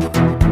Thank you.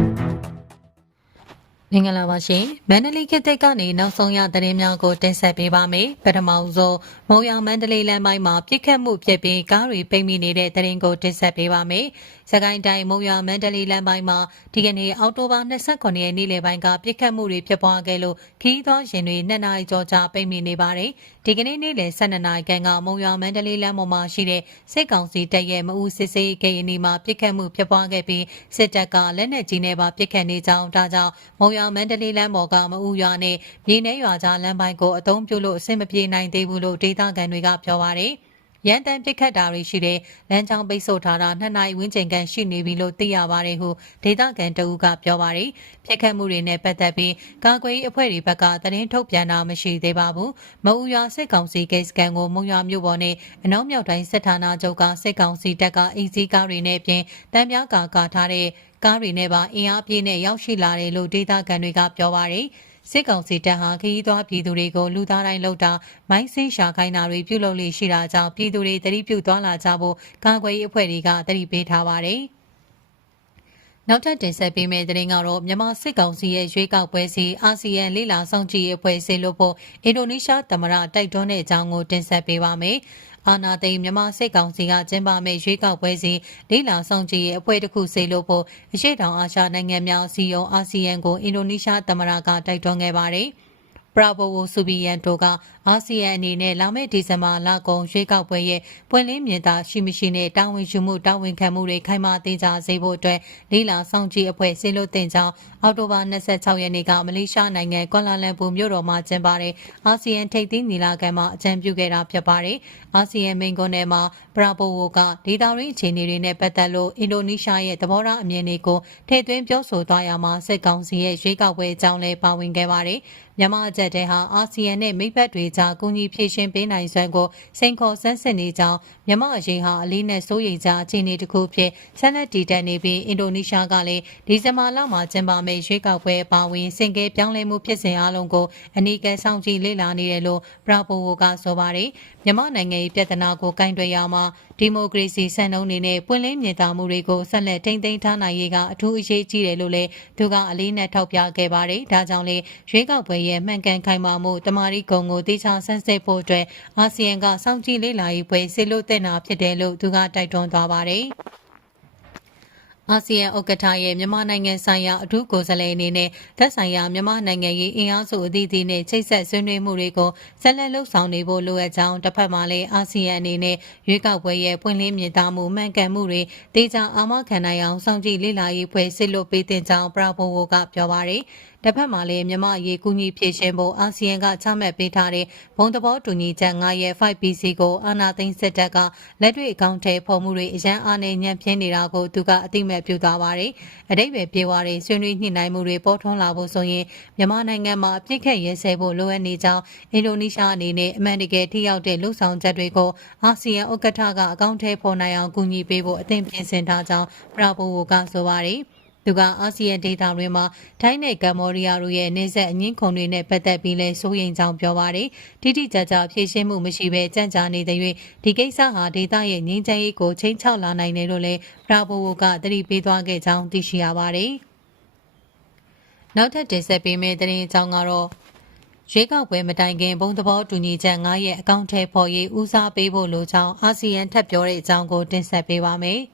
မင်္ဂလာပါရှင်မန္တလေးခေတ်ကနေနောက်ဆုံးရသတင်းများကိုတင်ဆက်ပေးပါမယ်ပထမဆုံးမုံရောင်မန္တလေးလမ်းပိုင်းမှာပြစ်ခတ်မှုပြစ်ပြီးကားတွေပိတ်မိနေတဲ့သတင်းကိုတင်ဆက်ပေးပါမယ်စကိုင်းတိုင်းမုံရောင်မန္တလေးလမ်းပိုင်းမှာဒီကနေ့အောက်တိုဘာ29ရက်နေ့လယ်ပိုင်းကပြစ်ခတ်မှုတွေဖြစ်ပွားခဲ့လို့ခီးသောရင်တွေနှစ်နာရီကျော်ကြာပိတ်မိနေပါတယ်ဒီကနေ့နေ့လယ်12နာရီခန့်ကမုံရောင်မန္တလေးလမ်းပေါ်မှာရှိတဲ့စစ်ကောင်စီတပ်ရဲ့မအူစစ်စေးကိန်းအနီးမှာပြစ်ခတ်မှုဖြစ်ပွားခဲ့ပြီးစစ်တပ်ကလက်နက်ကြီးနဲ့ပါပြစ်ခတ်နေကြောင်းဒါကြောင့်မုံရောင်တောင်မန္တလေးလမ်းပေါ်ကမအူရွာနဲ့မြေနှဲရွာကြားလမ်းပိုင်းကိုအသုံးပြုလို့အဆင်မပြေနိုင်သေးဘူးလို့ဒေသခံတွေကပြောပါတယ်။ရန်တမ်းပစ်ခတ်တာတွေရှိတဲ့လမ်းကြောင်းပိတ်ဆို့ထားတာနှစ်နိုင်ဝန်းကျင်ကန်ရှိနေပြီလို့သိရပါတယ်ဟုဒေသခံတအူးကပြောပါတယ်။ဖျက်ခတ်မှုတွေနဲ့ပတ်သက်ပြီးကာကွယ်ရေးအဖွဲ့တွေဘက်ကသတင်းထုတ်ပြန်တာမရှိသေးပါဘူး။မအူရွာစစ်ကောင်စီဂိတ်စကန်ကိုမုံရွာမြို့ပေါ်နဲ့အနောက်မြောက်တိုင်းစစ်ဌာနချုပ်ကစစ်ကောင်စီတပ်ကအင်စီကားတွေနဲ့ပြင်တံပြားကာကာထားတဲ့ကားတွေနဲ့ပါအင်အားပြည့်နဲ့ရောက်ရှိလာတယ်လို့ဒေသခံတွေကပြောပါတယ်။စစ်ကောင်စီတပ်ဟာခရီးသွားပြည်သူတွေကိုလူသားတိုင်းလှုပ်တာ မိုင်းဆင်းရှာခိုင်းတာတွေပြုလုပ်လေရှိတာကြောင့်ပြည်သူတွေတတိပြုသွားလာကြဖို့ကာကွယ်ရေးအဖွဲ့တွေကတတိပေးထားပါတယ်။နောက်ထပ်တင်ဆက်ပေးမယ့်သတင်းကတော့မြန်မာစစ်ကောင်စီရဲ့ရွေးကောက်ပွဲစီအာဆီယံလေလာဆောင်ကြည့်ရေးအဖွဲ့စီလို့ဖို့အင်ဒိုနီးရှားသမ္မတတိုက်တွန်းတဲ့အကြောင်းကိုတင်ဆက်ပေးပါမယ်။အာနာသိမ်းမြမစိတ်ကောင်စီကကျင်းပမဲ့ရွေးကောက်ပွဲစဉ်လိလာဆောင်ကြီးရဲ့အဖွဲ့တစ်ခုစေလို့ဖို့အရှိတောင်အာရှနိုင်ငံများစီယုံအာဆီယံကိုအင်ဒိုနီးရှားသမ္မတကတိုက်တွန်းခဲ့ပါတယ်။ပရာဘိုဝိုဆူဘီယန်တိုကအာဆီယံအနေနဲ့လာမယ့်ဒီဇင်ဘာလကုန်ရွေးကောက်ပွဲရဲ့ပွင့်လင်းမြင်သာရှိမရှိနဲ့တာဝန်ယူမှုတာဝန်ခံမှုတွေခိုင်မာတင်ကြစေဖို့အတွက်လီလာဆောင်ကြည့်အဖွဲ့ဆေးလို့တင်ကြောင်းအောက်တိုဘာ26ရက်နေ့ကမလေးရှားနိုင်ငံကွာလာလမ်ပူမြို့တော်မှာကျင်းပတဲ့အာဆီယံထိပ်သီးညီလာခံမှာအကြံပြုခဲ့တာဖြစ်ပါတယ်။အာဆီယံမိန့်ခွန်းထဲမှာဘရာဘိုဝိုကဒေတာရင်းအခြေအနေတွေနဲ့ပတ်သက်လို့အင်ဒိုနီးရှားရဲ့သဘောထားအမြင်တွေကိုထည့်သွင်းပြောဆိုသွားရမှာစစ်ကောင်စီရဲ့ရွေးကောက်ပွဲအကြောင်းလည်းပါဝင်ခဲ့ပါတယ်။မြန်မာအကြက်တဲဟာအာဆီယံနဲ့မိဘတွေကြောင့်အကူအညီဖြည့်ရှင်ပေးနိုင်စွမ်းကိုစိန်ခေါ်ဆန်းစစ်နေကြောင်းမြမအရေးဟာအလေးနဲ့စိုးရိမ်ကြအခြေအနေတစ်ခုဖြစ်ဆက်လက်တည်တံ့နေပြီးအင်ဒိုနီးရှားကလည်းဒီဇင်ဘာလမှာကျင်းပမယ့်ရွေးကောက်ပွဲအပါအဝင် စင်ကဲပြောင်းလဲမှုဖြစ်စဉ်အလုံးကိုအနီးကဲဆောင်ကြည့်လေ့လာနေတယ်လို့ပရာပိုဝကဆိုပါတယ်မြမနိုင်ငံ၏ပြည်ထနာကိုကင်တွယ်ရာမှာဒီမိုကရေစီစံနှုန်းတွေနဲ့ပွင့်လင်းမြင်သာမှုတွေကိုဆက်လက်ထိန်းသိမ်းထားနိုင်ရေးကအထူးအရေးကြီးတယ်လို့လည်းသူကအလေးနက်ထောက်ပြခဲ့ပါတယ်။ဒါကြောင့်လေရွေးကောက်ပွဲရဲ့မှန်ကန်ခိုင်မာမှုတမာရီကုံကိုတေချာဆန်းစစ်ဖို့အတွက်အာဆီယံကစောင့်ကြည့်လေ့လာရေးပွဲဆေလွတ်တင်တာဖြစ်တယ်လို့သူကတိုက်တွန်းသွားပါတယ်။အာဆီယံဥက္ကဋ္ဌရဲ့မြန်မာနိုင်ငံဆိုင်ရာအထူးကိုယ်စားလှယ်အနေနဲ့သက်ဆိုင်ရာမြန်မာနိုင်ငံရေးအင်အားစုအသီးသီးနဲ့ချိတ်ဆက်ဆွေးနွေးမှုတွေကိုဆက်လက်လှုပ်ဆောင်နေဖို့လိုအပ်ကြောင်းတစ်ဖက်မှာလည်းအာဆီယံအနေနဲ့ရွေးကောက်ပွဲရဲ့ပွင့်လင်းမြင်သာမှုမှန်ကန်မှုတွေတေချာအာမခံနိုင်အောင်စောင့်ကြည့်လေ့လာရေးဖွဲ့ဆစ်လို့ပေးတင်ကြောင်းပရာဘိုဝိုကပြောပါရယ်။။တစ်ဖက်မှာလည်းမြမရေးကူညီဖြည့်ရှင်ဖို့အာဆီယံကချမှတ်ပေးထားတဲ့ဘုံသဘောတူညီချက်9ရဲ့ 5BC ကိုအာဏာသိမ်းစစ်တပ်ကလက်တွေ့အကောင့်ထဲဖော်မှုတွေအရန်အားနဲ့ညံ့ဖျင်းနေတာကိုသူကအတိမဲ့ပြုသွားပါတယ်။အတိတ်ပဲပြေဝါတဲ့ဆွေးနွေးညှိနှိုင်းမှုတွေပေါ်ထွန်းလာဖို့ဆိုရင်မြန်မာနိုင်ငံမှာအပြစ်ခက်ရဲစဲဖို့လိုအပ်နေကြောင်းအင်ဒိုနီးရှားအနေနဲ့အမှန်တကယ်ထိရောက်တဲ့လှုပ်ဆောင်ချက်တွေကိုအာဆီယံဥက္ကဋ္ဌကအကောင့်ထဲဖော်နိုင်အောင်ကူညီပေးဖို့အသင့်ပြင်ဆင်ထားကြောင်းပရာဘိုဝကဆိုပါတယ်။သူကအာဆီယံဒေသတွင်မှာထိုင်းနဲ့ကမ္ဘောဒီးယားတို့ရဲ့နေဆက်အငင်းခုံတွေနဲ့ပတ်သက်ပြီးလဲစိုးရိမ်ကြောင်းပြောပါတယ်။တိတိကျကျဖြေရှင်းမှုမရှိဘဲကြန့်ကြာနေတဲ့၍ဒီကိစ္စဟာဒေသရဲ့ငြိမ်းချမ်းရေးကိုချိန်ချောက်လာနိုင်တယ်လို့လဲပရာဘိုဝကသတိပေးသွားခဲ့ကြောင်းသိရှိရပါတယ်။နောက်ထပ်တင်ဆက်ပေးမယ့်သတင်းအကြောင်းကတော့ရွေးကောက်ပွဲမတိုင်ခင်ဘုံသဘောတူညီချက်9ရဲ့အကောင့်ထဲပေါ်ရေးဦးစားပေးဖို့လိုကြောင်းအာဆီယံထပ်ပြောတဲ့အကြောင်းကိုတင်ဆက်ပေးပါမယ်။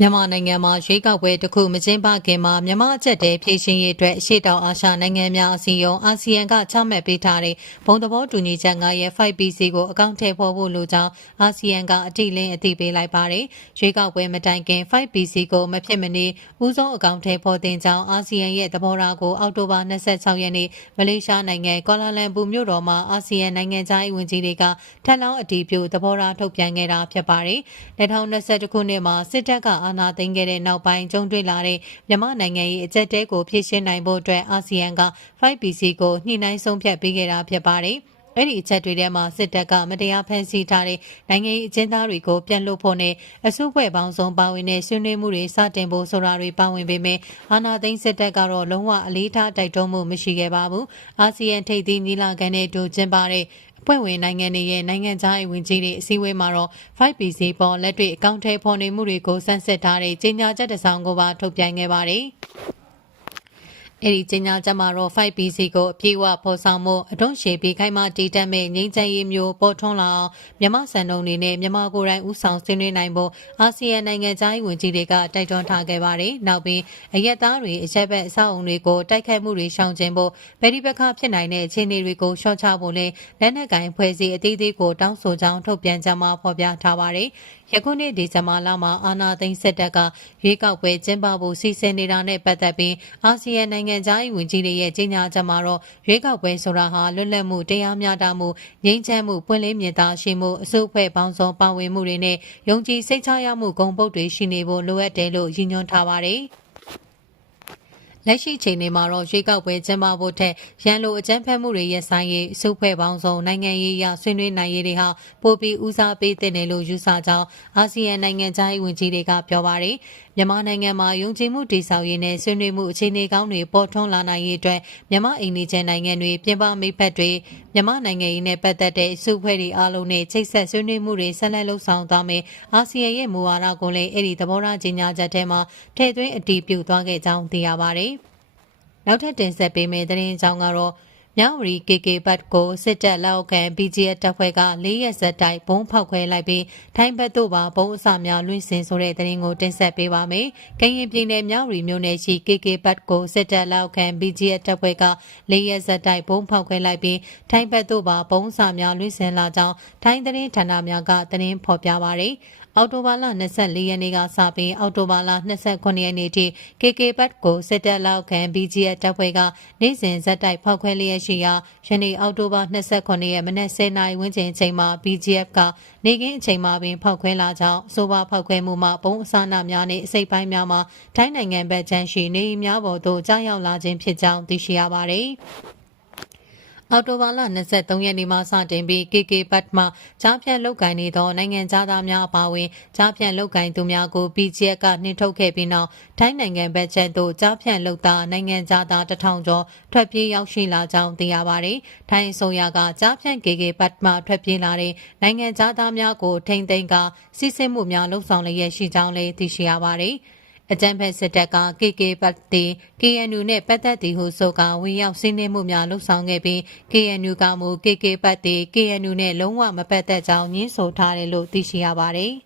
မြန်မာနိုင်ငံမှာရွေးကောက်ပွဲတစ်ခုမကျင်းပခင်မှာမြန်မာအချက်တဲဖြည့်ရှင်ရေးအတွက်အရှိတောင်အာရှနိုင်ငံများအစည်းအရုံးအာဆီယံကချမှတ်ပေးထားတဲ့ဘုံသဘောတူညီချက်9ရဲ့ 5PC ကိုအကောင့်ထည့်ဖော်ဖို့လိုကြောင်းအာဆီယံကအတိအလင်းအသိပေးလိုက်ပါတယ်။ရွေးကောက်ပွဲမတိုင်ခင် 5PC ကိုမဖြစ်မနေဦးဆုံးအကောင့်ထည့်ဖော်တင်ကြောင်းအာဆီယံရဲ့သဘောထားကိုအောက်တိုဘာ26ရက်နေ့မလေးရှားနိုင်ငံကွာလာလမ်ပူမြို့တော်မှာအာဆီယံနိုင်ငံသားအဝန်ကြီးတွေကထပ်လောင်းအတည်ပြုသဘောထားထုတ်ပြန်ခဲ့တာဖြစ်ပါတယ်။2021ခုနှစ်မှာစစ်တပ်ကအာဏာသိမ်းခဲ့တဲ့နောက်ပိုင်းကြုံတွေ့လာတဲ့မြန်မာနိုင်ငံရဲ့အကြက်တဲကိုဖြည့်ရှင်းနိုင်ဖို့အတွက်အာဆီယံက 5BC ကိုညှိနှိုင်းဆုံးဖြတ်ပေးခဲ့တာဖြစ်ပါတယ်။အဲ့ဒီအချက်တွေထဲမှာစစ်တပ်ကမတရားဖမ်းဆီးထားတဲ့နိုင်ငံရေးအကျဉ်းသားတွေကိုပြန်လွှတ်ဖို့နဲ့အစုအဖွဲ့ပေါင်းစုံပါဝင်တဲ့ဆွေးနွေးမှုတွေစတင်ဖို့ဆိုတာတွေပါဝင်ပေမယ့်အာဏာသိမ်းစစ်တပ်ကတော့လုံးဝအလေးထားတိုက်တွန်းမှုမရှိခဲ့ပါဘူး။အာဆီယံထိပ်သီးညီလာခံနဲ့တူကျင်းပတဲ့ဖွဲ့ဝင်နိုင်ငံတွေရဲ့နိုင်ငံသားရေးဝန်ကြီးတွေအစည်းအဝေးမှာတော့ 5PC ပေါ်လက်တွေ့အကောင့်ထဲပေါ်နေမှုတွေကိုစမ်းစစ်ထားတဲ့ကြေညာချက်တစ်စောင်ကိုပါထုတ်ပြန်ခဲ့ပါတယ်။အဲ့ဒီကြေညာချက်မှာတော့ 5BC ကိုအပြည့်အဝဖော်ဆောင်မှုအထုံးရှည်ပြီးခိုင်မာတည်တတ်မဲ့ငြိမ်းချမ်းရေးမျိုးပေါ်ထွန်းလာအောင်မြမစံတုံးတွေနဲ့မြမကိုယ်တိုင်ဥဆောင်ဆွေးနွေးနိုင်ဖို့အာဆီယံနိုင်ငံသားရေးဝန်ကြီးတွေကတိုက်တွန်းထားခဲ့ပါတယ်။နောက်ပြီးအရက်သားတွေအရက်ဘက်အဆောက်အုံတွေကိုတိုက်ခိုက်မှုတွေရှောင်ကျဉ်ဖို့ဗေဒီပခဖြစ်နိုင်တဲ့အခြေအနေတွေကိုရှင်းချဖို့လည်းလက်နက်ကင်ဖွဲ့စည်းအသေးသေးကိုတောင်းဆိုကြောင်းထုတ်ပြန်ကြမှာဖော်ပြထားပါတယ်။ယခုနှစ်ဒီဇင်ဘာလမှာအာနာသိန်းစစ်တပ်ကရွေးကောက်ပွဲကျင်းပဖို့စီစဉ်နေတာနဲ့ပတ်သက်ပြီးအာဆီယံနိုင်ငံသား၏ဝန်ကြီးတွေရဲ့ကြေညာချက်မှာတော့ရွေးကောက်ပွဲဆိုတာဟာလွတ်လပ်မှုတရားမျှတမှုငြိမ်းချမ်းမှုပွင့်လင်းမြင်သာရှိမှုအစိုးအဖွဲ့ပေါင်းစုံပါဝင်မှုတွေနဲ့ယုံကြည်စိတ်ချရမှုဂုဏ်ပုတ်တွေရှိနေဖို့လိုအပ်တယ်လို့ညွှန်ထားပါတယ်။လက်ရှိချိန်တွေမှာတော့ရွေးကောက်ပွဲကျင်းပဖို့ထက်ရန်လိုအကြမ်းဖက်မှုတွေရဲ့ဆိုင်ရေးစုဖွဲ့ပေါင်းစုံနိုင်ငံရေးအရဆွေးနွေးနိုင်ရေးတွေဟာပိုပြီးဦးစားပေးသင့်တယ်လို့ယူဆကြောင်းအာဆီယံနိုင်ငံသားရေးဝန်ကြီးတွေကပြောပါတယ်။မြန်မာနိုင်ငံမှာယုံကြည်မှုတည်ဆောက်ရေးနဲ့ဆွေးနွေးမှုအခြေအနေကောင်းတွေပေါ်ထွန်းလာနိုင်ရေးအတွက်မြန်မာအိမ်နီးချင်းနိုင်ငံတွေပြင်ပမိတ်ဖက်တွေမြန်မာနိုင်ငံရေးနဲ့ပတ်သက်တဲ့အစုအဖွဲ့တွေအားလုံးနဲ့ချိတ်ဆက်ဆွေးနွေးမှုတွေဆက်လက်လှုပ်ဆောင်သွားမယ်အာဆီယံရဲ့မူဝါဒကိုလည်းအဲ့ဒီသဘောထားကြေညာချက်ထဲမှာထည့်သွင်းအတည်ပြုသွားခဲ့ကြောင်းသိရပါတယ်။နောက်ထပ်တင်ဆက်ပေးမယ့်သတင်းအကြောင်းကတော့မြဝတီ KK ဘတ်ကိုစစ်တပ်လက်အောက်ခံ BGF တပ်ဖွဲ့က၄ရက်ဆက်တိုက်ဘုံဖောက်ခွဲလိုက်ပြီးထိုင်းဘက်သို့ပါဘုံအစများလွင့်စင်ဆိုတဲ့သတင်းကိုတင်ဆက်ပေးပါမယ်။ကရင်ပြည်နယ်မြဝတီမြို့နယ်ရှိ KK ဘတ်ကိုစစ်တပ်လက်အောက်ခံ BGF တပ်ဖွဲ့က၄ရက်ဆက်တိုက်ဘုံဖောက်ခွဲလိုက်ပြီးထိုင်းဘက်သို့ပါဘုံအစများလွင့်စင်လာကြောင်းထိုင်းသတင်းဌာနများကသတင်းဖော်ပြပါရယ်။အောက်တိုဘာလ24ရက်နေ့ကစပြီးအောက်တိုဘာလ29ရက်နေ့ထိ KK Bat ကိုစစ်တပ်လောက်ခံ BGF တပ်ဖွဲ့ကနေ့စဉ်ဇက်တိုက်ဖောက်ခွဲလျက်ရှိရာယနေ့အောက်တိုဘာ29ရက်မနက်10:00နာရီဝန်းကျင်အချိန်မှာ BGF ကနေကင်းအချိန်မှာပင်ဖောက်ခွဲလာကြောင်းဆိုပါဖောက်ခွဲမှုမှာပုံအစနာများနဲ့အစိပ်ပိုင်းများမှာထိုင်းနိုင်ငံဘက်ကျန်းရှိနေများပေါ်သို့ကြားရောက်လာခြင်းဖြစ်ကြောင်းသိရှိရပါတယ်။အော်တိုဘာလ23ရက်နေ့မှစတင်ပြီး KK ဘတ်မှကြားဖြန့်လုတ်ကင်နေသောနိုင်ငံသားများအပါအဝင်ကြားဖြန့်လုတ်ကင်သူများကို BGF ကနှင်ထုတ်ခဲ့ပြီးနောက်တိုင်းနိုင်ငံဘက်ကျန်သို့ကြားဖြန့်လုတ်သားနိုင်ငံသားတထောင်ကျော်ထွက်ပြေးရောက်ရှိလာကြောင်းသိရပါတယ်။ထိုင်းအစိုးရကကြားဖြန့် KK ဘတ်မှထွက်ပြေးလာတဲ့နိုင်ငံသားများကို ထိမ့်သိမ်းကစီးဆင်းမှုများလှုံ့ဆော်လျက်ရှိကြောင်းလည်းသိရှိရပါတယ်။အကြံဖက်စစ်တပ်က KK ပတ်တီ KNU နဲ့ပတ်သက်သည်ဟုဆိုကာဝင်ရောက်စီးနင်းမှုများလှုပ်ဆောင်ခဲ့ပြီး KNU ကမူ KK ပတ်တီ KNU နဲ့လုံးဝမပတ်သက်ကြောင်းညှင်းဆိုထားတယ်လို့သိရှိရပါတယ်။